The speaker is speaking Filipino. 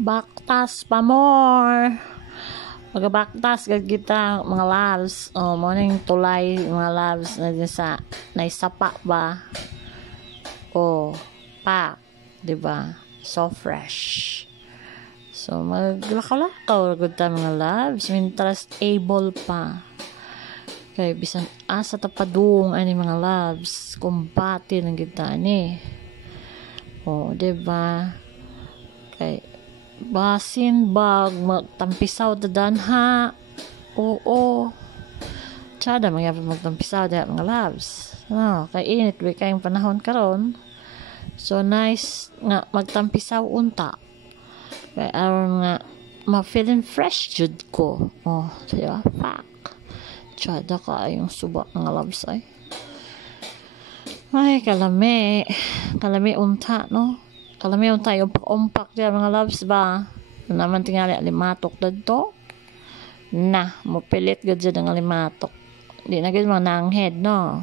Baktas pa more. Magabaktas gad kita mga loves. Oh, mo ning tulay mga loves na din sa naisapa ba. Oh, pa, 'di ba? So fresh. So maglakaw-lakaw gud ta mga loves, mintras able pa. Kay bisan asa ta padung ani mga loves, kumpati ng kita ni. Oh, 'di ba? Kay basin bag magtampisaw dadan ha. Oo. Tsada magyapon magtampisaw da mga loves. No, kay init we kayong panahon karon. So nice nga magtampisaw unta. Kay aron nga ma-feeling fresh jud ko. Oh, diba? Fuck. Tsada ka yung suba mga loves ay. Ay, kalami. Kalami unta, no? Kalami unta yung umpak diya mga loves ba? Naman tingali alimatok dadto. Nah, mo pilit gud jud ang alimatok. Di na gud mga nanghead, no?